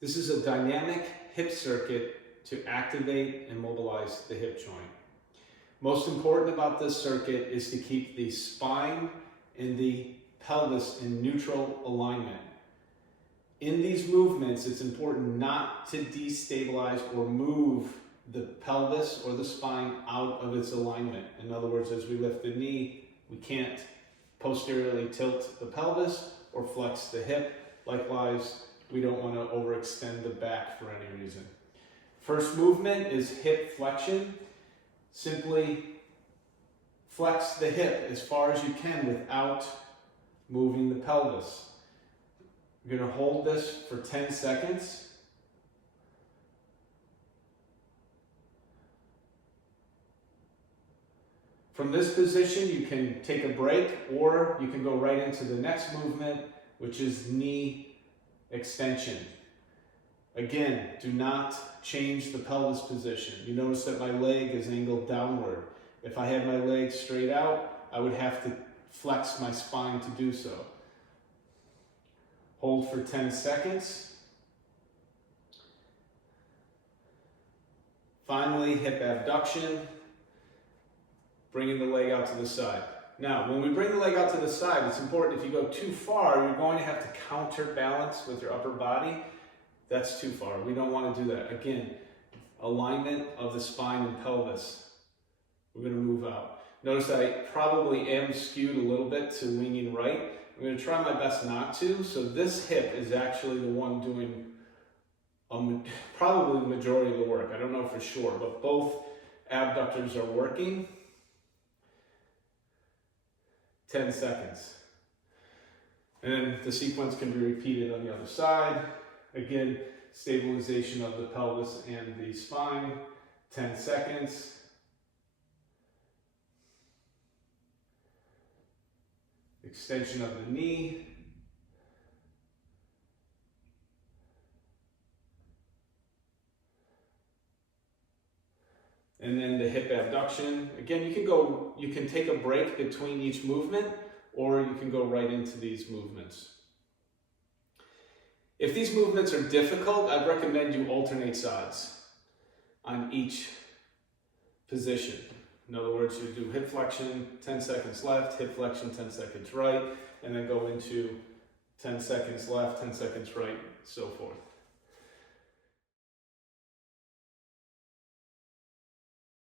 This is a dynamic hip circuit to activate and mobilize the hip joint. Most important about this circuit is to keep the spine and the pelvis in neutral alignment. In these movements, it's important not to destabilize or move the pelvis or the spine out of its alignment. In other words, as we lift the knee, we can't posteriorly tilt the pelvis or flex the hip. Likewise, we don't want to overextend the back for any reason. First movement is hip flexion. Simply flex the hip as far as you can without moving the pelvis. You're going to hold this for 10 seconds. From this position, you can take a break or you can go right into the next movement, which is knee extension. Again, do not change the pelvis position. You notice that my leg is angled downward. If I had my leg straight out, I would have to flex my spine to do so. Hold for 10 seconds. Finally, hip abduction, bringing the leg out to the side. Now, when we bring the leg out to the side, it's important if you go too far, you're going to have to counterbalance with your upper body. That's too far. We don't want to do that. Again, alignment of the spine and pelvis. We're going to move out. Notice I probably am skewed a little bit to leaning right. I'm going to try my best not to. So this hip is actually the one doing probably the majority of the work. I don't know for sure, but both abductors are working. 10 seconds. And then the sequence can be repeated on the other side. Again, stabilization of the pelvis and the spine. 10 seconds. Extension of the knee. And then the hip abduction. Again, you can take a break between each movement, or you can go right into these movements. If these movements are difficult, I'd recommend you alternate sides on each position. In other words, you do hip flexion, 10 seconds left, hip flexion, 10 seconds right, and then go into 10 seconds left, 10 seconds right, so forth.